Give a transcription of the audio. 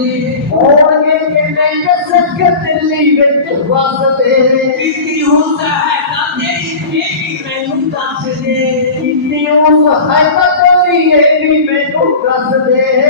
ਉਹ ਹਾਇਤਾ ਤੇਰੀ ਇਹ ਵੀ ਮੈਨੂੰ ਦੱਸ ਦੇ